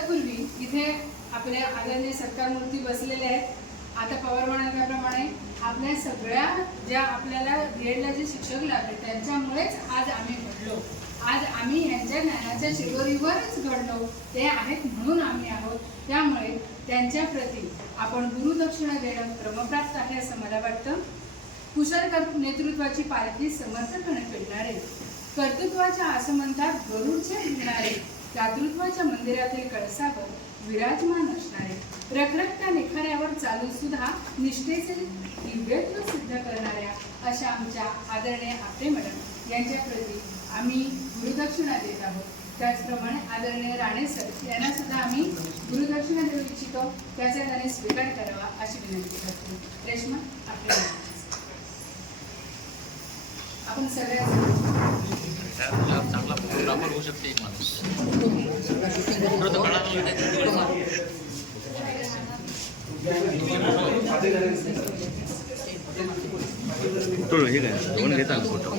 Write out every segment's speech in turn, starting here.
तत्पूर्वी इथे आपल्या आदरणीय सत्कार मूर्ती बसलेल्या आहेत. आता पवार म्हणाल्याप्रमाणे आपल्या सगळ्या ज्या आपल्याला बीएडला जे शिक्षक लागले त्यांच्यामुळेच आज आम्ही घडलो. आज आम्ही यांच्या ज्ञानाच्या शिरोरीवरच घडलो. ते आहेत म्हणून आम्ही आहोत. त्यामुळे त्यांच्या प्रती आपण गुरुदक्षिणा देणं क्रमप्राप्त आहे असं मला वाटतं. कुशल नेतृत्वाची पालखी समर्थपणे फिरणारे, कर्तृत्वाच्या आसमंतात गरुडचे फिरणारे, दातृत्वाच्या मंदिरातील कळसावर विराजमान असणारे, रखरखत्या निखाऱ्यावर चालून सुद्धा निष्ठेचे दिव्यत्व सिद्ध करणाऱ्या अशा आमच्या आदरणीय आपटे मॅडम यांच्या प्रती आम्ही गुरुदक्षिणा देत आहोत. त्याचप्रमाणे आदरणीय राणे सर यांना सुद्धा आम्ही गुरुदक्षिणा देऊ इच्छितो. त्याचा त्यांनी स्वीकार करावा अशी विनंती करतो. रेश्मा आपले आपण सगळ्या चांगला फोटोग्राफर होऊ शकते एक माणूस. हे काय दोन घेता फोटो.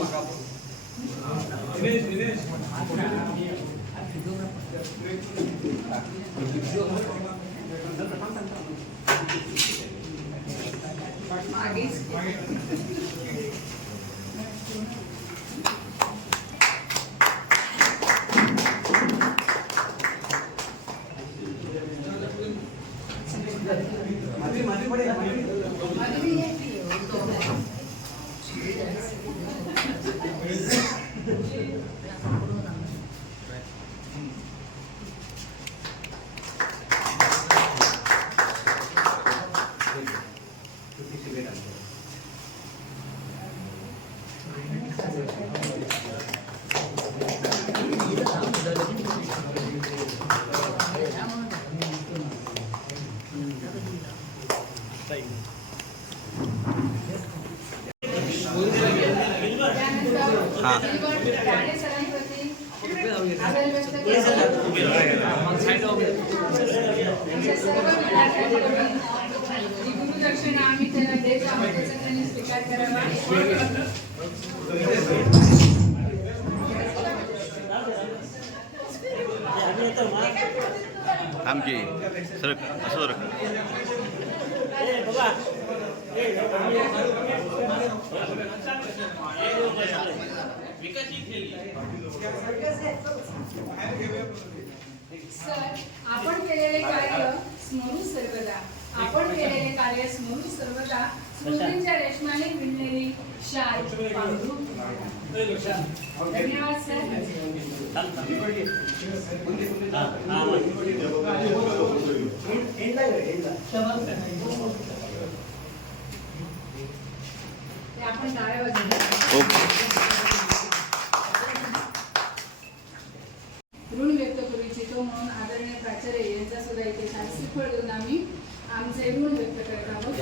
गुरुदक्षिणा आम्ही त्यांना देत आहोत. त्याचा त्यांनी स्वीकार करावा. आमची सर असं सर आपण केलेले कार्य स्मरू सर्वदा. आपण केलेले कार्य स्मरू सर्वदा. स्मृतींच्या रेशमाने विणलेली शाल पांघरून. धन्यवाद सर. आपण टाळ्या वाजवू. ऋण व्यक्त करू इच्छितो म्हणून आदरणीय प्राचार्य यांचा सुद्धा इथे शास्त्रीय फळ देऊन आम्ही आमचे ऋण व्यक्त करत आहोत.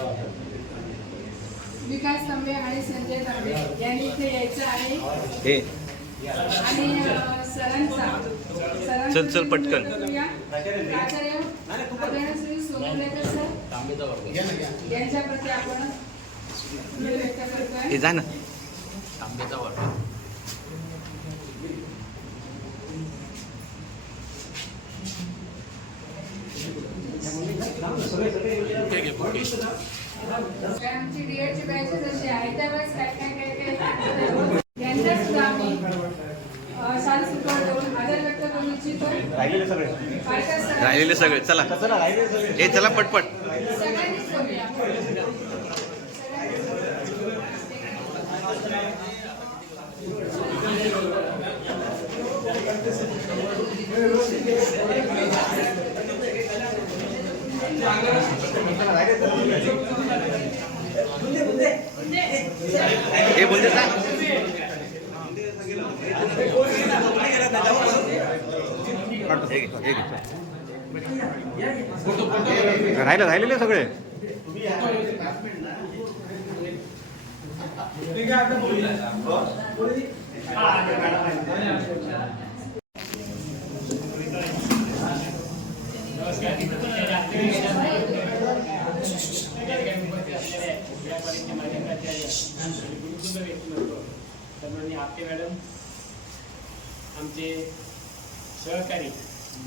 विकास तांबे आणि संजय तांबे यांनी इथे यायचं आहे आणि सरांचा चल पटकन. प्राचार्य आदरणीय श्री सोनवलेकर सर यांच्या प्रती आपण ऋण व्यक्त करतोय. जा ना. तांब्याचा वर्ग आमची डीएडची बॅचेस अशी आहे त्यावेळेस काय यांच्या सुद्धा आम्ही शाल सुकवून देऊन आदर व्यक्त करू इच्छितो. राहिलेले सगळे चला. हे चला पटपट. सगळ्यांनीच करूया. हे बोलते का राहिलेले सगळे. आपटे मॅडम आमचे सहकारी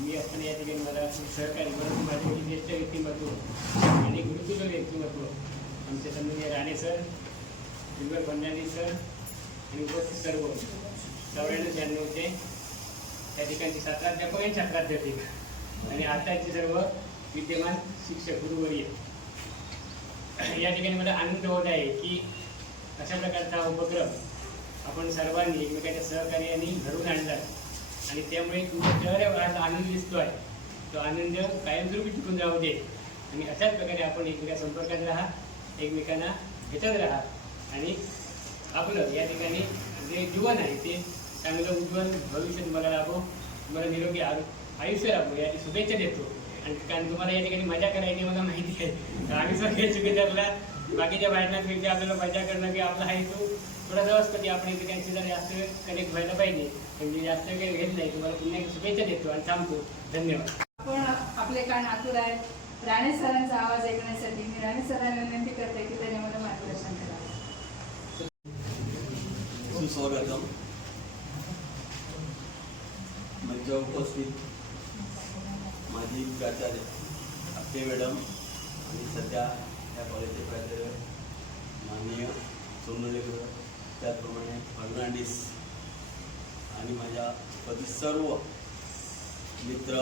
मी असताना या ठिकाणी मला सहकारी परंतु माझे ज्येष्ठ व्यक्तिमत्व आणि गुरुकुल व्यक्तिमत्व आमचे सन्माननीय राणे सर, दिलबर फडणवीस सर आणि उपस्थित सर्व 94-96चे त्या ठिकाणचे छात्राध्यापक आणि छात्राध्यापिका आणि आताचे सर्व विद्यमान शिक्षक गुरुवर्य, या ठिकाणी मला आनंद होत आहे की अशा प्रकारचा उपक्रम आपण सर्वांनी एकमेकांच्या सहकार्याने घडवून आणला आणि त्यामुळे तुमच्या चेहऱ्यावर आज आनंद दिसतो आहे. तो आनंद कायमस्वरूपी टिकून जाऊ दे आणि अशाच प्रकारे आपण एकमेका संपर्कात राहा, एकमेकांना भेटत राहा आणि आपलं या ठिकाणी जे जीवन आहे ते चांगलं उज्ज्वल भविष्य तुम्हाला लाभो, तुम्हाला निरोगी आयुष्य लाभो याची शुभेच्छा देतो. आणि कारण तुम्हाला या ठिकाणी मजा करायची मला माहिती आहे. आम्ही सगळे चुकीदारला बाकीच्या बायकांपेक्षा आपल्याला मजा करणं की आपला हा हेतू थोडासा असतं की आपण एकमेकांशी जरा जास्त कनेक्ट व्हायला पाहिजे. म्हणजे जास्त काही घेत नाही. तुम्हाला पुन्हा एक शुभेच्छा देतो आणि थांबतो. धन्यवाद. आपण आपले कान आतुर आहेत राणे सरांचा आवाज ऐकण्यासाठी. मी राणे सरांना विनंती करते की त्यांनी मला मार्गदर्शन करावं. सुस्वागतम. मंचावर उपस्थित माजी प्राचार्य आपटे मॅडम आणि सध्या या कॉलेजचे प्राचार्य माननीय सोनलेकर, त्याचप्रमाणे फर्नांडिस आणि माझ्या पती सर्व मित्र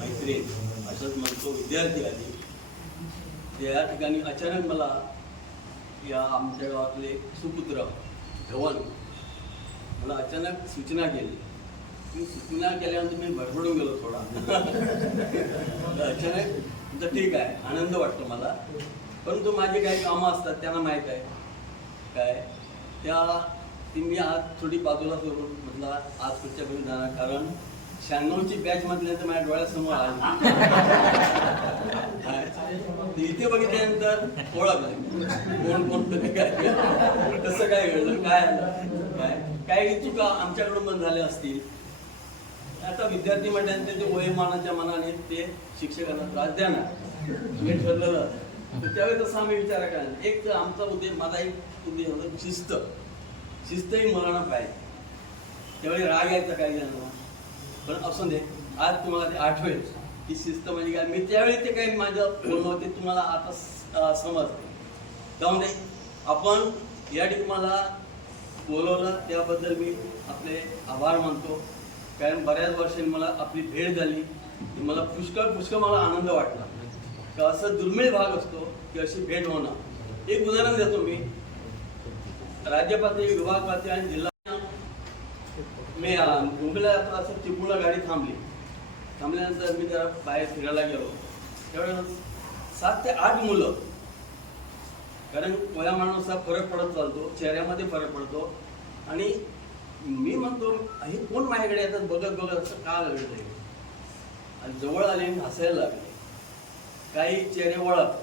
मैत्रीण, असंच म्हणतो विद्यार्थी आधी त्या ठिकाणी अचानक मला या आमच्या गावातले सुपुत्र धवन मला अचानक सूचना केली. मी सूचना केल्यानंतर मी भरभरून गेलो थोडा. अचानक तर ठीक आहे, आनंद वाटतो मला, परंतु माझे काही कामं असतात त्यांना माहीत आहे काय ती मी आज थोडी बाजूला करून म्हटलं आज पुढच्या वेळी जाणार, कारण 96ची बॅच म्हटल्यानंतर माझ्या डोळ्यासमोर आली. इथे बघितल्यानंतर ओळखलं कोण कोणतं काय कसं काय घडलं, काय आलं, काही चुका आमच्याकडून बंद झाल्या असतील. आता विद्यार्थी म्हटल्यानंतर ते वयोमानाच्या मनाने ते शिक्षकांना त्रास देणार हे ठरलेलं. तर त्यावेळी तसं आम्ही विचार करायला एक आमचा उद्देश, माझा एक उद्देश होता शिस्त ही मरण पाहिजे. त्यावेळी राग यायचा काही जणांना, पण असं दे आज तुम्हाला ते आठवेल की शिस्त म्हणजे काय. मी त्यावेळी ते काही माझं बोलणं होते तुम्हाला आता समजते. त्यामुळे आपण या ठिकाणी मला बोलवलं त्याबद्दल मी आपले आभार मानतो. कारण बऱ्याच वर्षांनी मला आपली भेट झाली, मला पुष्कळ मला आनंद वाटला. का असं दुर्मिळ भाग असतो की अशी भेट होणं. एक उदाहरण देतो मी. राज्य पातळी, विभाग पातळी आणि जिल्हा मी मुंबईला आता असं चिपळूणला गाडी थांबल्यानंतर मी जरा बाहेर फिरायला गेलो. त्यावेळेस 7 ते 8 मुलं, कारण वयामानानुसार फरक पडत चालतो, चेहऱ्यामध्ये फरक पडतो. आणि मी म्हणतो हे कोण माझ्याकडे येतात बघत असं का घडलंय. आणि जवळ आले आणि हसायला लागले. काही चेहरे ओळख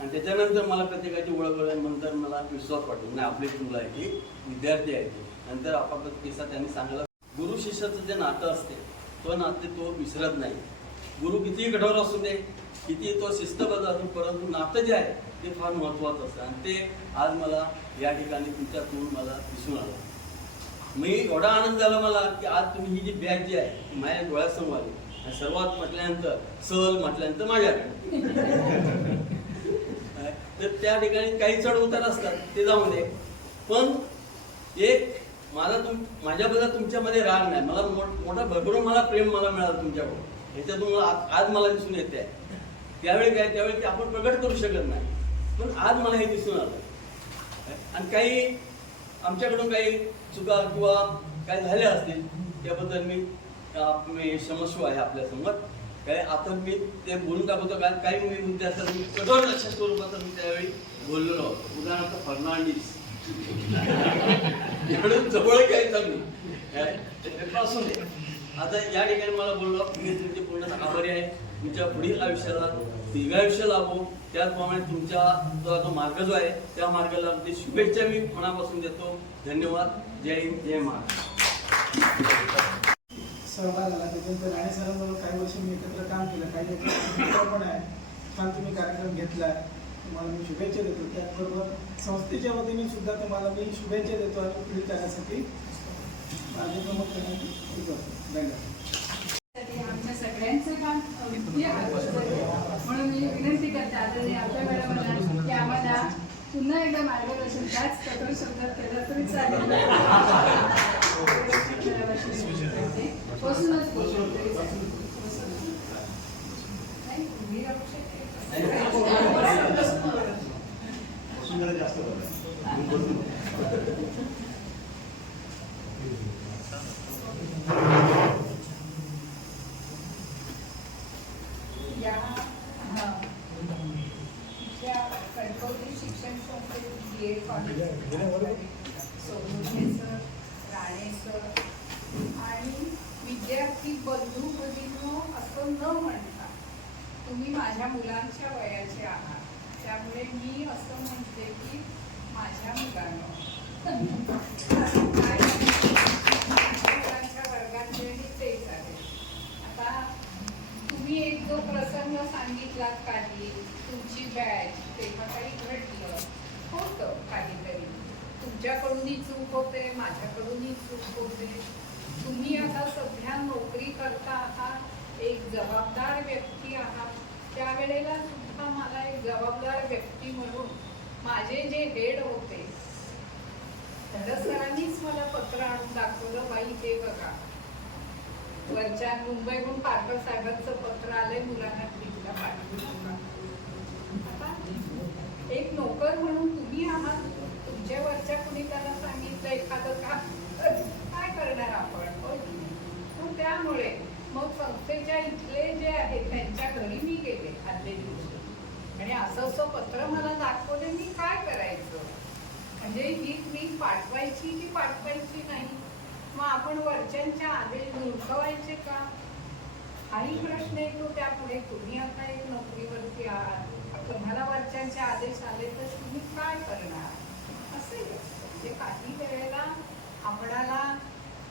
आणि त्याच्यानंतर मला प्रत्येकाची ओळख नंतर मला विश्वास वाटतो नाही आपली मुलं आहे की विद्यार्थी आहे. नंतर आपापल्या किस्सा त्यांनी सांगितलं. गुरु शिष्याचं जे नातं असते तो नाते तो विसरत नाही. गुरु कितीही कठोर असू दे, किती तो शिस्तबद्ध असतो, परंतु नातं जे आहे ते फार महत्त्वाचं असतं. आणि ते आज मला या ठिकाणी तुमच्यातून मला दिसून आलं. मी एवढा आनंद झाला मला की आज तुम्ही ही जी बॅग जी आहे ती माझ्या डोळ्यासमोर आली. आणि सर्वात म्हटल्यानंतर सहल म्हटल्यानंतर माझ्याकडे. तर त्या ठिकाणी काही चढ उतार असतात ते जाऊ दे, पण एक माझ्याबद्दल तुमच्यामध्ये राग नाही. मला मोठा भरभरून मला प्रेम मला मिळालं तुमच्याकडून. ह्याच्यातून आज मला दिसून येते आहे. त्यावेळी ते आपण प्रकट करू शकत नाही, पण आज मला हे दिसून आलं. आणि काही आमच्याकडून काही चुका किंवा काय झाल्या असतील त्याबद्दल मी क्षमस्व आहे आपल्यासमोर. काय आता मी ते बोलून टाकतो, कारण काही मी मुद्दे असतात मी कठोर लक्ष स्वरूपात मी त्यावेळी बोललेलो होतो. उदाहरणार्थ फर्नांडिस एवढं जवळ घ्यायचं मी असून दे. आता या ठिकाणी मला बोललो मी तुमचे पूर्ण आभारी आहे. तुमच्या पुढील आयुष्याला दीर्घायुष्य लाभो, त्याचप्रमाणे तुमचा जो मार्ग जो आहे त्या मार्गाला ते शुभेच्छा मी मनापासून देतो. धन्यवाद. जय हिंद, जय महाराष्ट्र. सहभाग झाला त्याच्यानंतर राणे सरांबरोबर काही वर्ष मी एकत्र काम केलं. काही मित्र पण आहे. छान तुम्ही कार्यक्रम घेतला आहे, तुम्हाला मी शुभेच्छा देतो. त्याचबरोबर संस्थेच्या वतीने सुद्धा तुम्हाला मी शुभेच्छा देतो आणि पुढील कार्यासाठी माझे प्रमुख करण्यासाठी धन्यवाद. म्हणून मी विनंती करते आदरणीय आपल्या मॅडमांना की आम्हाला पुन्हा एकदा मार्गदर्शन त्याच कठोर शब्दात केलं तरी चालेल. बसूनच बोलू तरी चालेल. नाही, उभी राहू शकते. या कणकवली शिक्षण संस्थेत B.Ed college Sonawane sir, Rane sir आणि विद्यार्थी बंधू भगिनींनो असं न म्हणता तुम्ही माझ्या मुलांच्या वयाचे आहात, त्यामुळे मी असं म्हणते की माझ्या मुलांना मुलांच्या वर्गातले तेच आहे. आता तुम्ही एक जो प्रसंग सांगितलात काही तुमची बॅच तेव्हा काही घडलं होतं, काहीतरी तुमच्याकडूनही चूक होते, माझ्याकडूनही चूक होते. तुम्ही आता सध्या नोकरी करता आहात, एक जबाबदार व्यक्ती आहात. त्यावेळेला सुद्धा मला एक जबाबदार व्यक्ती म्हणून माझे जे हेड होते सरांनीच मला पत्र आणून दाखवलं, बाई हे बघा वरच्या मुंबईहून पारकर साहेबांचं पत्र आलंय, मुलांना ट्रिपला पाठवू नका. आता एक नोकर म्हणून तुम्ही आहात, तुमच्या वरच्या कुणी त्यांना सांगितलं एखादं काम काय करणार आपण. पण त्यामुळे मग संस्थेच्या इथले जे आहेत त्यांच्या घरी मी गेले आदल्या दिवशी आणि असं पत्र मला दाखवले, मी काय करायचं म्हणजे ही ट्रीप पाठवायची की पाठवायची नाही. मग आपण वरच्यांच्या आदेश धुडकवायचे का हाही प्रश्न येतो. त्यापुढे तुम्ही आता एक नोकरीवरती आहात, तुम्हाला वरच्यांचे आदेश आले तर तुम्ही काय करणार असे. म्हणजे काही वेळेला आपणाला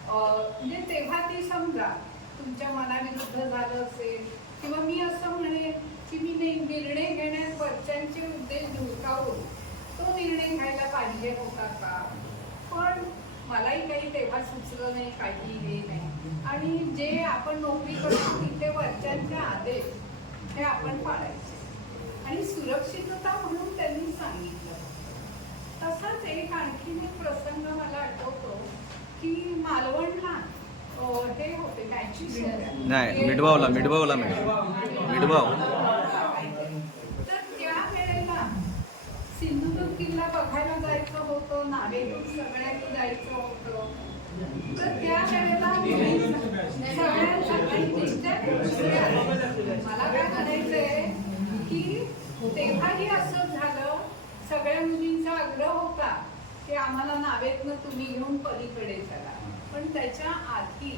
म्हणजे तेव्हा ती समजा तुमच्या मनाविरुद्ध झालं असेल किंवा मी असं म्हणेन की मी निर्णय घेण्यात वरच्यांचे उद्देश धुडकावून तो निर्णय घ्यायला पाहिजे होता का. पण मलाही काही तेव्हा सुचलं नाही, काही हे नाही. आणि जे आपण नोकरी करतो तिथे वरच्यांचे आदेश हे आपण पाळायचे आणि सुरक्षितता म्हणून त्यांनी सांगितलं. तसाच एक आणखीन एक प्रसंग मला आठवतो की मालवणला हे होते नाही मिडवावला मिडवाव. तर त्या वेळेला सिंधुदुर्ग किल्ला बघायला जायचं होतं, नावेतून सगळ्यांनी जायचं होतं. तर त्या वेळेला मला काय म्हणायचंय की तेव्हाही असं झालं, सगळ्या मुलींचा आग्रह होता की आम्हाला नावेतनं तुम्ही घेऊन पलीकडे चला. पण त्याच्या आधी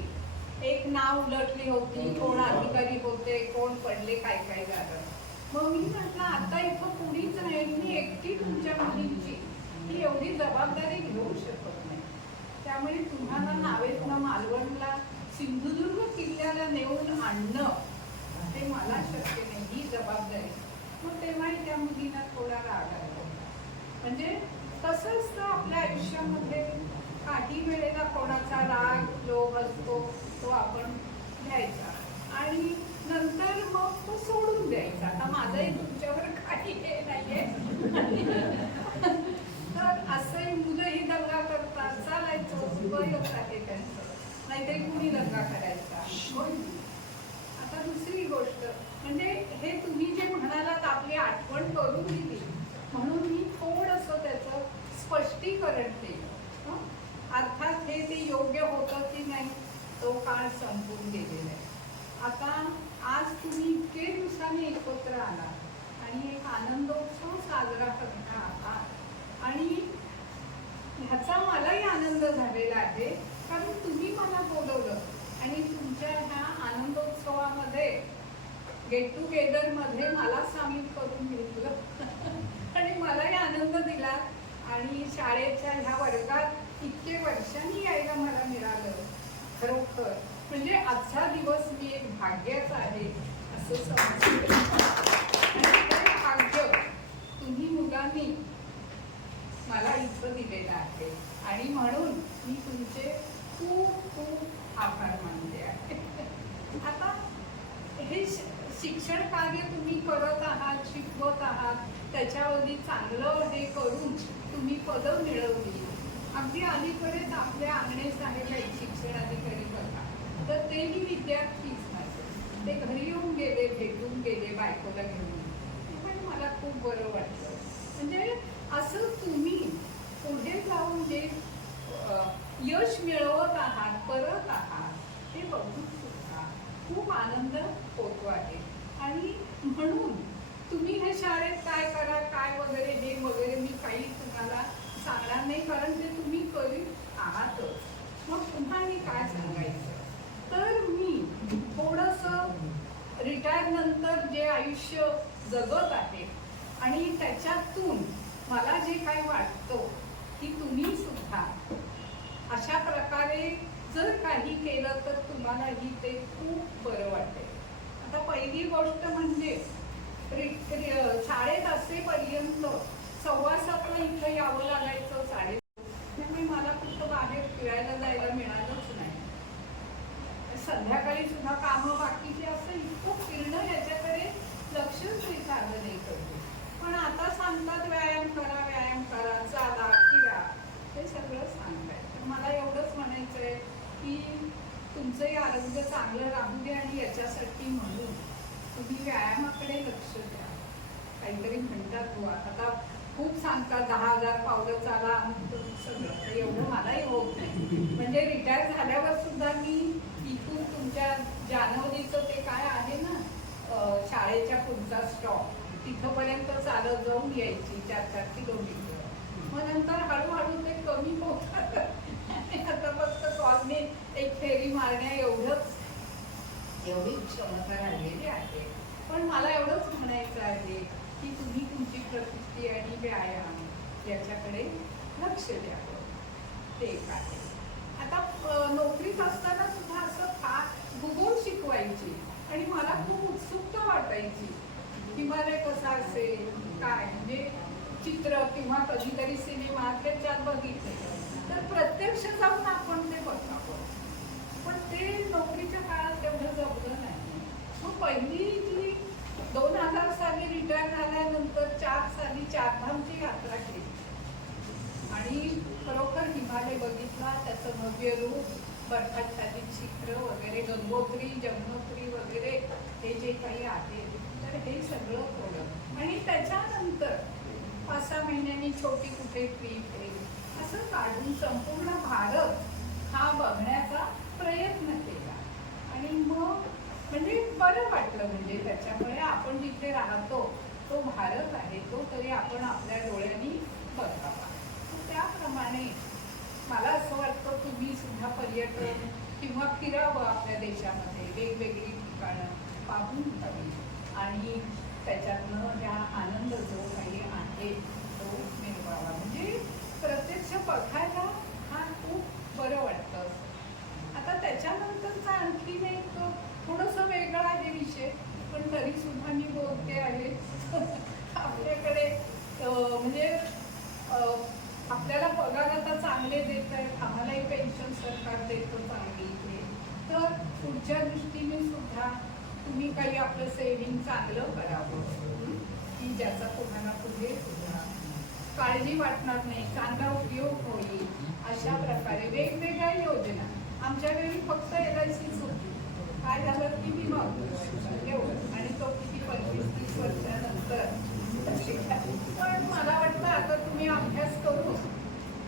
एक नाव उलटली होती, कोण अधिकारी होते, कोण पडले, काय काय झालं. मग मी म्हटलं आता इथं कुणीच नाही, मी एकटी तुमच्या मुलींची ही एवढी जबाबदारी घेऊ शकत नाही. त्यामुळे तुम्हाला नावेतनं मालवणला सिंधुदुर्ग किल्ल्याला नेऊन आणणं हे मला शक्य नाही, ही जबाबदारी. मग तेव्हाही त्या मुलींना थोडा राग आला होता. म्हणजे कसं असतं आपल्या आयुष्यामध्ये काही वेळेला कोणाचा राग लोभ असतो तो आपण घ्यायचा आणि नंतर मग तो सोडून द्यायचा. आता माझंही तुमच्यावर काही हे नाहीये. तर असंही मुलंही दंगा करतात, चालायचं वयच आहे त्यांचं, नाहीतरी कुणी दंगा करायचा. आता दुसरी गोष्ट म्हणजे हे तुम्ही जे म्हणालात आपली आठवण करून दिली म्हणून मी थोडंसं त्याचं स्पष्टीकरण केलं. अर्थात हे ते योग्य होतं की नाही तो काळ संपून गेलेला आहे. आता आज तुम्ही इतके दिवसांनी एकत्र आला आणि एक आनंदोत्सव साजरा करणार आहात आणि ह्याचा मलाही आनंद झालेला आहे कारण तुम्ही मला बोलवलं आणि तुमच्या ह्या आनंदोत्सवामध्ये गेट टुगेदर मध्ये मला सामील करून घेतलं आणि मलाही आनंद दिला आणि शाळेच्या ह्या वर्गात इतके वर्षांनी यायला मला मिळालं. खरोखर म्हणजे आजचा दिवस मी एक भाग्याचा आहे असं समजते आणि ते भाग्य तुम्ही मुलांनी मला इतकं दिलेलं आहे आणि म्हणून मी तुमचे खूप खूप आभार मानते आहे. आता हे शिक्षण कार्य तुम्ही करत आहात, शिकवत आहात, त्याच्यावरती चांगलं हे करून तुम्ही पदं मिळवली. अगदी अलीकडेच आपल्या आंगणे साहेब एक शिक्षण अधिकारी करतात, तर तेही विद्यार्थीच नाही, ते घरी येऊन गेले, भेटून गेले बायकोला घेऊन. पण मला खूप बरं वाटलं. म्हणजे असं तुम्ही पुढे जाऊन जे यश मिळवत आहात, करत आहात, ते बघून सुद्धा खूप आनंद होतो आहे. आणि म्हणून तुम्ही हे शाळेत काय करा, काय वगैरे हे वगैरे मी काही तुम्हाला सांगणार नाही, कारण ते तुम्ही करीत आहातच. मग पुन्हा मी काय सांगायचं, तर मी थोडंसं रिटायर नंतर जे आयुष्य जगत आहे आणि त्याच्यातून मला जे काय वाटतं की तुम्ही सुद्धा अशा प्रकारे जर काही केलं तर तुम्हालाही ते खूप बरं वाटेल. आता पहिली गोष्ट म्हणजे शाळेत असेपर्यंत 7:15 इथं यावं लागायचं, त्यामुळे मला कुठं बाहेर फिरायला जायला मिळालंच नाही. संध्याकाळी सुद्धा कामं बाकीची असं इतकं फिरणं याच्याकडे लक्षच झालं नाही कधी. पण आता सांगतात व्यायाम करा, चाला, फिरा, हे सगळं सांगताय. तर मला एवढंच म्हणायचं आहे की तुमचंही आरोग्य चांगलं राहू दे आणि याच्यासाठी म्हणून तुम्ही व्यायामाकडे लक्ष द्या. काहीतरी म्हणतात बुवा, आता खूप सांगतात 10,000 पावलं चाला, सगळं एवढं मलाही होत नाही. म्हणजे रिटायर झाल्यावर सुद्धा मी इथून तुमच्या जानवलीचं ते काय आहे ना, शाळेच्या पुढचा स्टॉप, तिथंपर्यंत चालत जाऊन यायची 4-4 किलोमीटर. मग नंतर हळूहळू ते कमी होतात. आता फक्त कॉलनी एक फेरी मारण्या एवढी क्षमता राहिलेली आहे. पण मला एवढंच म्हणायचं आहे की तुम्ही तुमची प्रकृती आणि व्यायाम याच्याकडे लक्ष द्यावं, ते एक आहे. आता नोकरीत असताना सुद्धा असं भूगोल शिकवायची आणि मला खूप उत्सुकता वाटायची. हिमालय कसा असेल, काय म्हणजे चित्र किंवा कधीतरी सिनेमा त्याच्यात बघितले, तर प्रत्यक्ष जाऊन आपण ते बघावं. पण ते नोकरीच्या काळात तेवढं जमलं नाही. मग पहिली जी 2000 साली रिटायर झाल्यानंतर 4 साली चारधामची यात्रा केली आणि खरोखर हिमालय बघितला, त्याचं भव्य रूप, बर्फाच्छादित शिखर वगैरे, गंगोत्री, जमुनोत्री वगैरे हे जे काही आहे, तर हे सगळं थोडं. आणि त्याच्यानंतर 5-6 महिन्यांनी छोटी कुठे ट्रीप येईल असं काढून संपूर्ण भारत हा बघण्याचा प्रयत्न केला. आणि मग म्हणजे बरं वाटलं. म्हणजे त्याच्यामुळे आपण जिथे राहतो तो भारत आहे, तो तरी आपण आपल्या डोळ्यांनी बघावा. त्याप्रमाणे मला असं वाटतं तुम्ही सुद्धा पर्यटन किंवा फिरावं आपल्या देशामध्ये, वेगवेगळी ठिकाणं पाहून हवी आणि त्याच्यातनं त्या आनंद जो काही आहे तो मिळवावा. म्हणजे प्रत्यक्ष बघायला हा खूप बरं वाटतं. आता त्याच्यानंतरचा आणखीन एक थोडंसं वेगळं आहे विषय, पण तरी सुद्धा मी बोलते आहे. आपल्याकडे म्हणजे आपल्याला पगार आता चांगले देत आहेत, आम्हालाही पेन्शन सरकार देतं चांगली इथे. तर पुढच्या दृष्टीने सुद्धा तुम्ही काही आपलं सेव्हिंग चांगलं करावं की ज्याचा तुम्हाला पुढे सुद्धा काळजी वाटणार नाही, चांगला उपयोग होईल. अशा प्रकारे वेगवेगळ्या योजना. आमच्या वेळी फक्त LICच होती. काय झालं की विमा एवढं, आणि तो किती 25-30 वर्षानंतर. पण मला वाटतं आता तुम्ही अभ्यास करून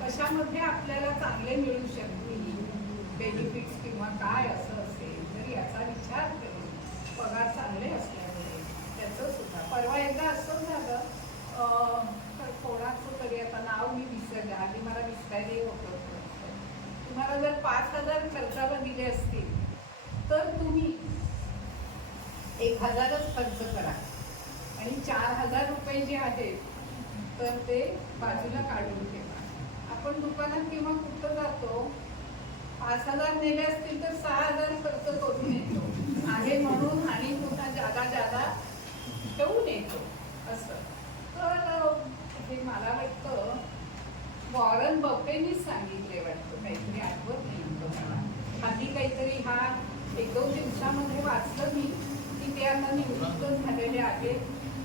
कशामध्ये आपल्याला चांगले मिळू शकतील बेनिफिट्स किंवा काय असं असेल तर याचा विचार करून पगार चांगले असल्यामुळे त्याचं सुद्धा. परवा एकदा असं झालं, कोणाचं तरी आता नाव मी विसरले, आधी मला विसरायलाही होतं. तुम्हाला जर 5,000 खर्चाला दिले असतील तर तुम्ही 1,000च खर्च करा आणि 4,000 रुपये जे आहेत तर ते बाजूला काढून ठेवा. आपण दुकानात किंवा कुठं जातो, 5,000 नेले असतील तर 6,000 खर्च करून येतो आहे म्हणून, आणि पुन्हा जादा ठेवून येतो असं. तर हे मला वाटतं वॉरन बफेनीच सांगितले वाटतं, काहीतरी आठवत नाही मला. आधी काहीतरी हा 1-2 दिवसामध्ये वाचलं मी की त्यांना निवृत्त झालेले आहेत,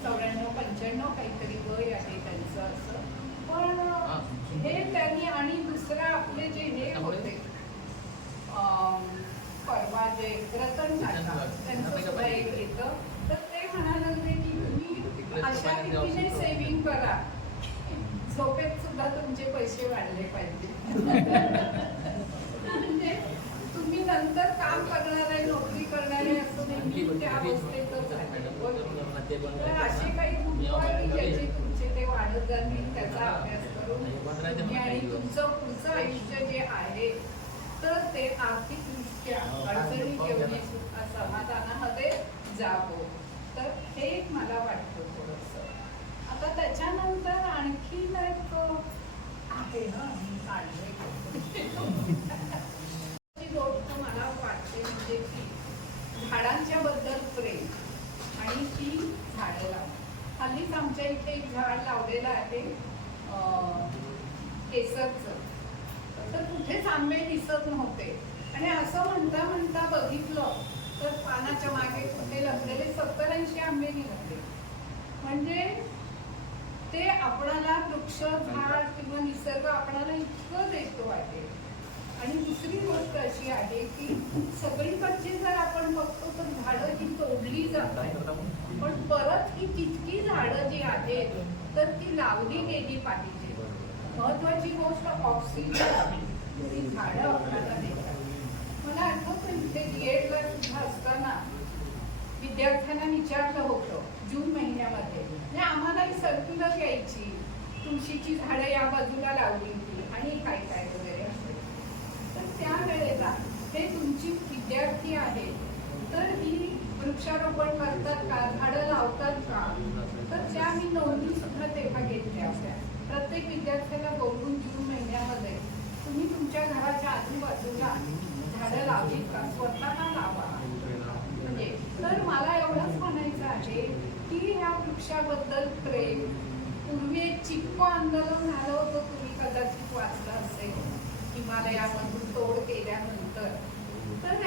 94-95 काहीतरी वय आहे त्यांचं असं. पण हे त्यांनी आणि दुसरं आपले जे हे होते परवा जे रतन टाटा त्यांचं सुद्धा एक येतं, तर ते म्हणायला लागले की तुम्ही अशा रीतीने सेव्हिंग करा, झोपेत सुद्धा तुमचे पैसे वाढले पाहिजे. म्हणजे तुम्ही नंतर काम करणारे, नोकरी करणारे असं नेहमी त्या अवस्थेतच आहे. तर असे काही मुद्दे आहे की ज्याचे तुमचे ते वाढत जातील, त्याचा अभ्यास करून तुम्ही आणि तुमचं पुढचं आयुष्य जे आहे तर ते आर्थिकदृष्ट्या अडचणी जेवढी सुद्धा समाधानामध्ये जावं. तर हे एक मला वाटतं थोडंसं. आता त्याच्यानंतर आणखीन एक आहे ना, मी काढले गोष्ट मला वाटते म्हणजे की झाडांच्या बद्दल प्रेम आणि ती झाडं लावणं. हल्लीच आमच्या इथे एक झाड लावलेलं आहे केसरचं, तर कुठेच आंबे दिसत नव्हते आणि असं म्हणता म्हणता बघितलं तर पानाच्या मागे कुठे लपलेले 70-80 आंबे निघाले. म्हणजे ते आपणाला वृक्ष, झाड किंवा निसर्ग आपणाला इतकं देतो आहे. आणि दुसरी गोष्ट अशी आहे की सगळीकडची जर आपण बघतो तर झाडं ही तोडली जातात, पण परत ही तितकी झाडं जी आहेत तर ती लावली गेली पाहिजे. महत्वाची गोष्ट ऑक्सिजन ही झाडं आपल्याला देतात. मला आठवतं इथे BEdला सुद्धा असताना विद्यार्थ्यांना विचारलं होतं जून महिन्यामध्ये, म्हणजे आम्हाला ही सर्क्युलर यायची, तुळशीची झाडं या बाजूला लावली होती आणि काय काय वगैरे असेल. तर त्यावेळेला हे तुमची विद्यार्थी आहेत तर ही वृक्षारोपण करतात का, झाडं लावतात का, तर त्या मी नोंदी सुद्धा तेव्हा घेतल्या होत्या. प्रत्येक विद्यार्थ्याला बोलून जून महिन्यामध्ये तुम्ही तुमच्या घराच्या आजूबाजूला झाडं लावलीत का, स्वतः लावा. म्हणजे तर मला एवढंच म्हणायचं आहे की ह्या वृक्षाबद्दल प्रेम. पूर्वी एक चिपको आंदोलन झालं होतं, तुम्ही कदाचित वाचलं असेल, हिमालयामधून तोड केल्यानंतर. तर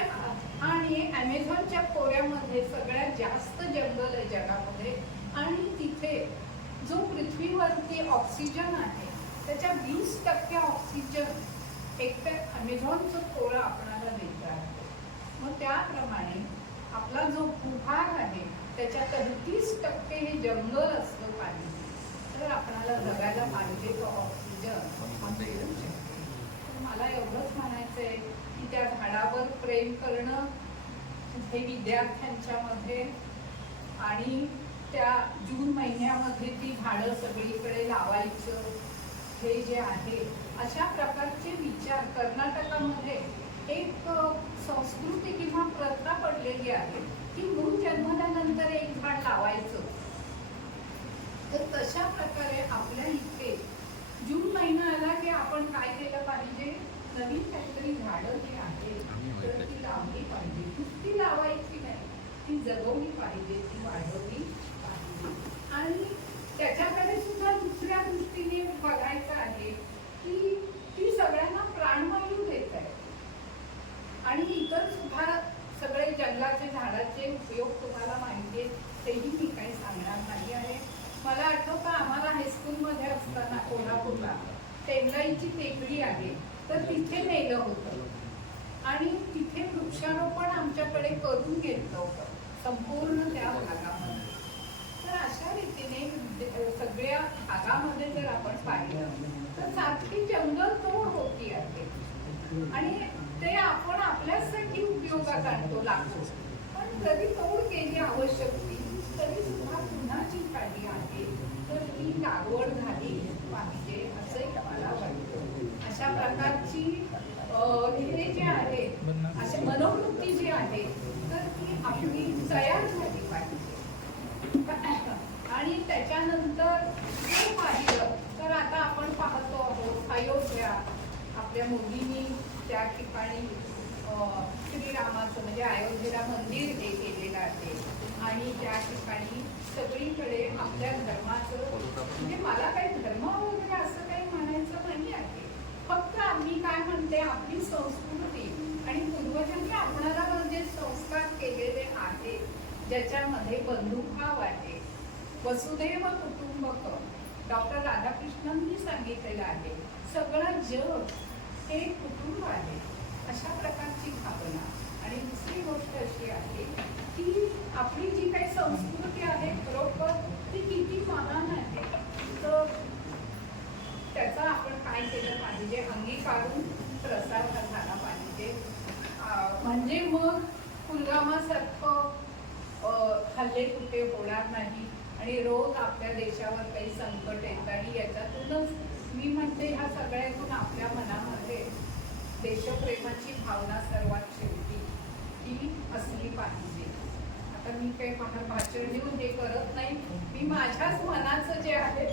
आणि ॲमेझॉनच्या खोऱ्यामध्ये सगळ्यात जास्त जंगल आहे जगामध्ये आणि तिथे जो पृथ्वीवरती ऑक्सिजन आहे त्याच्या 20% ऑक्सिजन एक तर ॲमेझॉनचं खोरं आपणाला देत आहे. मग त्याप्रमाणे आपला जो भूभाग आहे त्याच्या 33% हे जंगल असलं पाहिजे. तर आपणाला जगायला पाहिजे तो ऑक्सिजन. मला एवढंच म्हणायचं आहे की त्या झाडावर प्रेम करणं हे विद्यार्थ्यांच्या मध्ये आणि त्या जून महिन्यामध्ये ती झाडं सगळीकडे लावायचं हे जे आहे, अशा प्रकारचे विचार कर्नाटकामध्ये एक संस्कृती किंवा प्रथा पडलेली आहे की मूल जन्मल्यानंतर एक झाड लावायचं. तर तशा प्रकारे आपल्या इथे जून महिना आला की आपण काय केलं पाहिजे, नवीन काहीतरी झाडं जी आहेत तर ती लावली पाहिजे. नुसती लावायची नाही, ती जगवली पाहिजे, ती वाढवली पाहिजे. आणि त्याच्याकडे सुद्धा दुसऱ्या दृष्टीने बघायचं आहे की ती सगळ्यांना प्राणवायू देत आहे आणि इतर सुद्धा सगळे जंगलाचे झाडाचे उपयोग तुम्हाला माहिती आहेत, तेही मी काही सांगणार नाही आहे. मला आठवतं आम्हाला हायस्कूलमध्ये असताना कोल्हापूरला टेमलाईची टेकडी आहे तर तिथे नेलं होतं आणि तिथे वृक्षारोपण आमच्याकडे करून घेतलं होतं संपूर्ण त्या भागामध्ये. तर अशा रीतीने सगळ्या भागामध्ये जर आपण पाहिलं तर सारखी जंगल तोड होती आहे आणि ते आपण आपल्यासाठी उपयोगात आणतो लागतो. पण जरी तोड केली आवश्यक तरी सुद्धा पुन्हा जी काही आहे तर ती लागवड झाली पाहिजे असंही मला वाटतं. अशा प्रकारची हे जे आहे अशी मनोवृत्ती जी आहे तर ती आपली तयार झाली पाहिजे. आणि त्याच्यानंतर जर पाहिलं तर आता आपण पाहतो आहोत अयोध्या, आपल्या मोदींनी त्या ठिकाणी श्रीरामाचं म्हणजे अयोध्येला मंदिर हे केलेलं आहे आणि त्या ठिकाणी सगळीकडे आपल्या धर्माचं म्हणजे मला काही धर्म वगैरे असं काही म्हणायचं नाही आहे. फक्त आम्ही काय म्हणते आपली संस्कृती आणि पूर्वजांनी आपणाला जे संस्कार केलेले आहेत ज्याच्यामध्ये बंधुभाव आहे, वसुदैव कुटुंबकम, डॉक्टर राधाकृष्णननी सांगितलेलं आहे, सगळं जग हे कुटुंब आहे, अशा प्रकारची भावना. आणि दुसरी गोष्ट अशी आहे की आपली जी काही संस्कृती आहे खरोखर ती किती महान आहे, तर त्याचा आपण काय केलं पाहिजे, अंगीकारून प्रसार झाला पाहिजे. म्हणजे मग पुलवामासारखं हल्ले कुठे होणार नाही आणि रोज आपल्या देशावर काही संकट येतं. आणि याच्यातूनच मी म्हणते ह्या सगळ्यातून आपल्या मनामध्ये देशप्रेमाची भावना सर्वात शेवटी ही असली पाहिजे. आता मी काही भाषण देऊन हे करत नाही, मी माझ्याच मनाचं जे आहे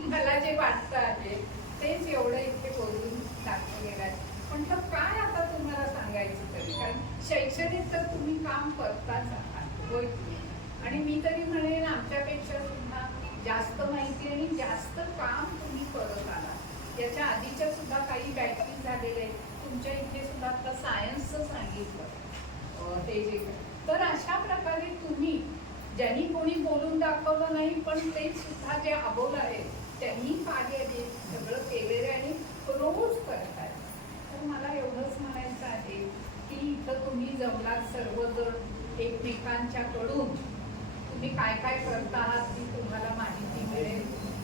मला जे वाटतं आहे तेच एवढं इथे बोलून दाखवलेलं आहे. म्हटलं काय आता तुम्हाला सांगायचं तरी, कारण शैक्षणिक तर तुम्ही काम करताच आहात, होय तुम्ही. आणि मी तरी म्हणेन आमच्यापेक्षा सुद्धा जास्त माहिती आणि जास्त काम तुम्ही करत आलात. याच्या आधीच्या सुद्धा काही बॅचेस झालेले आहेत, तुमच्या इथे सुद्धा आता सायन्सचं सांगितलं ते जे. तर अशा प्रकारे तुम्ही ज्यांनी कोणी बोलून दाखवलं नाही पण ते सुद्धा जे अबोल आहेत त्यांनी कार्य हे सगळं केलेलं आहे आणि रोज करताय. तर मला एवढंच म्हणायचं आहे की इथं तुम्ही जमलात सर्वजण, एकमेकांच्याकडून तुम्ही काय काय करता आहात ती तुम्हाला माहिती मिळेल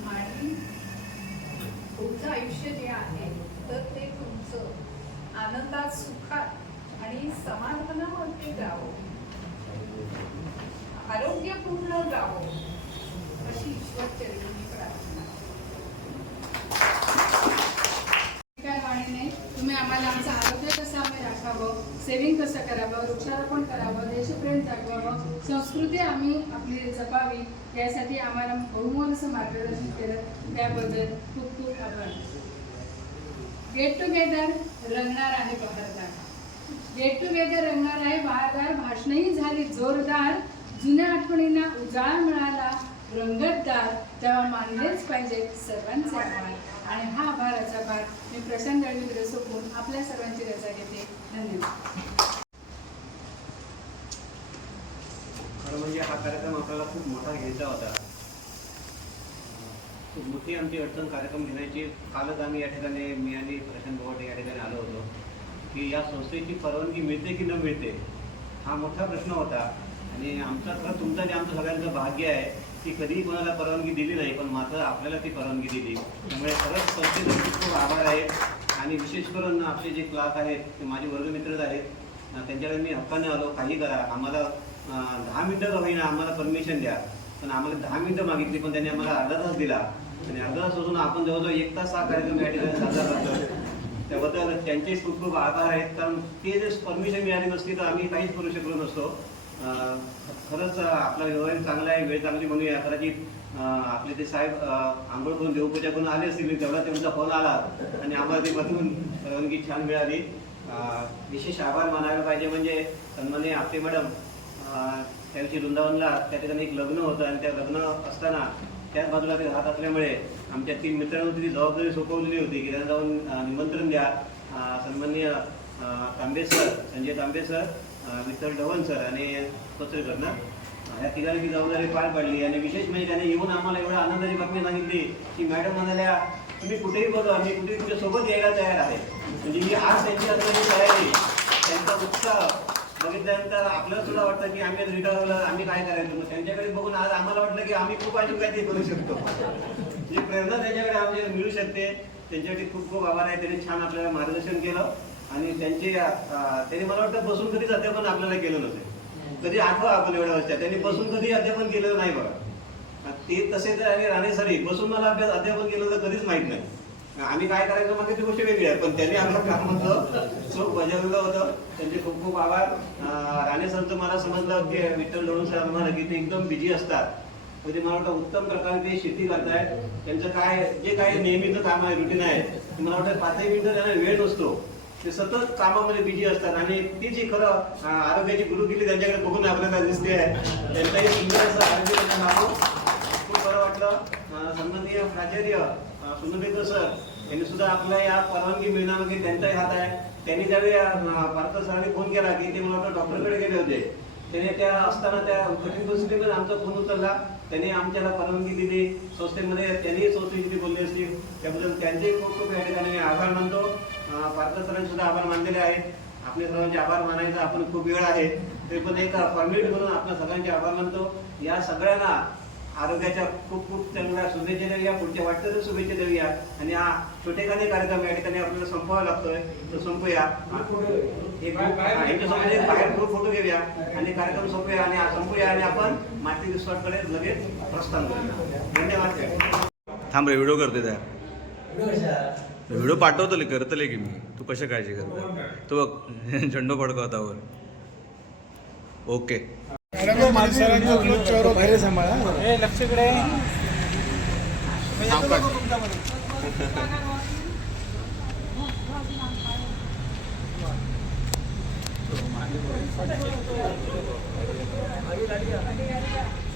आणि पुढचं आयुष्य जे आहे तर ते तुमचं आनंदात, सुखात आणि समाधानामध्ये जावं, आरोग्यपूर्ण जावं अशी ईश्वरचरणी मी प्रार्थना. काय वाणीने तुम्ही आम्हाला आमचं आरोग्य कसं आम्ही राखावं, सेविंग कसं करावं, वृक्षारोपण करावं, देशप्रेम जगवावं, संस्कृती आम्ही आपली जपावी यासाठी आम्हाला बहुमोल असं मार्गदर्शन केलं त्याबद्दल खूप खूप आभार. गेट टुगेदर रंगणार आहे बहारदार, गेट टुगेदर रंगणार आहे बहारदार, भाषणही झाली जोरदार, जुन्या आठवणींना उजाळ मिळाला रंगतदार, तेव्हा मानलेच पाहिजे सर्वांचे आभार. आणि हा आभाराचा भार मी प्रशांत दळवीकडे सोपवून आपल्या सर्वांची रजा घेते. धन्यवाद. खरं म्हणजे हा कार्यक्रम आपल्याला खूप मोठा घ्यायचा होता. खूप मोठी आमची अडचण कार्यक्रम घेण्याची. कालच आम्ही या ठिकाणी, मी आणि प्रशांत बोवाटे या ठिकाणी आलो होतो की या संस्थेची परवानगी मिळते की न मिळते हा मोठा प्रश्न होता. आणि आमचं खरं तुमचं आणि आमचं सगळ्यांचं भाग्य आहे की कधीही कोणाला परवानगी दिली नाही, पण मात्र आपल्याला ती परवानगी दिली. त्यामुळे खरंच संस्थेचे खूप खूप आभार आहेत. आणि विशेष करून आपले जे क्लास आहेत ते माझे वर्गमित्रच आहेत, त्यांच्याकडे मी हक्काने आलो, काही करा, आम्हाला 10 मिनिटं का होईना आम्हाला परमिशन द्या. पण आम्हाला 10 मिनिटं मागितली, पण त्यांनी आम्हाला अर्धा तास दिला. आणि अर्धा तास असून आपण जवळजवळ 1 तास हा कार्यक्रम या ठिकाणी साजरा करतो. त्याबद्दल त्यांचे खूप खूप आभार आहेत. कारण ते जर परमिशन मिळाली नसती तर आम्ही काहीच करू शकलो नसतो. खरंच आपला व्यवहार चांगला आहे, वेळ चांगली म्हणूया. कदाचित आपले ते साहेब आंघोळ करून देवपूजा करून आले असतील, तेवढा त्यांचा फोन आला आणि आम्हाला ते बदलून परवानगी छान मिळाली. विशेष आभार मानायला पाहिजे म्हणजे सन्माननीय आपटे मॅडम, त्या दिवशी वृंदावनला त्या ठिकाणी एक लग्न होतं आणि त्या लग्न असताना त्याच बाजूला ते राहत असल्यामुळे आमच्या 3 मित्रांवरती ती जबाबदारी सोपवलेली होती की त्यांना जाऊन निमंत्रण द्या. सन्माननीय तांबे सर, संजय तांबे सर, विठ्ठल ढवण सर आणि पत्रेकर ना, या ठिकाणी ती जबाबदारी पार पाडली. आणि विशेष म्हणजे त्याने येऊन आम्हाला एवढ्या आनंदाची बातमी सांगितली की मॅडम म्हणाल्या तुम्ही कुठेही बघा, मी कुठेही तुमच्या सोबत यायला तयार आहे. म्हणजे ही आज त्यांची असलेली तयारी, त्यांचा उत्साह बघितल्यानंतर आपल्याला सुद्धा वाटतं की आम्ही रिटायरला आम्ही काय करायचं. मग त्यांच्याकडे बघून आज आम्हाला वाटलं की आम्ही खूप अजून काहीतरी करू शकतो. जी प्रेरणा त्यांच्याकडे आमच्याकडे मिळू शकते, त्यांच्यासाठी खूप खूप आभार आहे. त्यांनी छान आपल्याला मार्गदर्शन केलं आणि त्यांनी मला वाटतं बसून कधीच अध्यापन आपल्याला केलं नसेल. कधी आठवा आपण एवढ्या वर्षात त्यांनी बसून कधी अध्यापन केलेलं नाही बघा. ते तसेच आणि राणे सरी बसून मला अध्यापन केलं तर कधीच माहित नाही. आम्ही काय करायचं मग ती गोष्ट वेगळी आहे, पण त्यांनी आमचं काम होतं सो बजावलं होतं. त्यांचे खूप खूप आभार. राणे सरचं मला समजलं की विठ्ठल ढवण सर म्हणाला की ते एकदम बिझी असतात, पण ते मला वाटतं उत्तम प्रकारे ते शेती करतायत. त्यांचं काय जे काही नेहमीचं काम आहे, रुटीन आहे, ते मला वाटतं 5 मिनिटं त्यांना वेळ नसतो. ते सतत कामामध्ये बिझी असतात आणि ती जी खरं आरोग्याची गुरुकिल्ली त्यांच्याकडे बघून आपल्याला दिसते आहे. त्यांचाही सुंदर असं आरोग्य त्यांना खूप बरं वाटलं. सन्माननीय प्राचार्य सुनंदेकर सर यांनी सुद्धा आपल्या या परवानगी मिळण्यामध्ये त्यांचाही हात आहे. त्यांनी ज्यावेळी पार्थ सरांनी फोन केला की ते मला वाटतं डॉक्टरकडे गेले होते, त्याने त्या असताना त्या कठीण परिस्थितीमध्ये आमचा फोन उचलला, त्याने आमच्याला परवानगी दिली संस्थेमध्ये, त्यांनी संस्थेची बोलले असतील त्याबद्दल त्यांचे खूप खूप या ठिकाणी मी आभार मानतो. पारकर सरांचे सुद्धा आभार मानलेले आहेत. आपले सर्वांचे आभार मानायचा आपण खूप वेळ आहे, तरी पण एक फॉर्मॅलिटी म्हणून आपण सगळ्यांचे आभार मानतो. या सगळ्यांना आरोग्याच्या खूप खूप चांगल्या शुभेच्छा देऊया, पुढच्या वाटचाली शुभेच्छा देऊया आणि हा छोटेखानी कार्यक्रम या ठिकाणी आपल्याला संपवावा लागतोय, तो संपूया. यांच्यासोबत एक बाहेर ग्रुप फोटो घेऊया आणि कार्यक्रम संपूया आणि संपूया आणि आपण माती रिसॉर्टकडे लगेच प्रस्थान करूया. धन्यवाद. थांब रे, व्हिडिओ करते त्या व्हिडिओ पाठवतो करतले की मी, तू कशा काळजी करतो तो बघ झेंडो फडकवता वर. ओके बाहेर सांभाळा. लक्षकडे मागे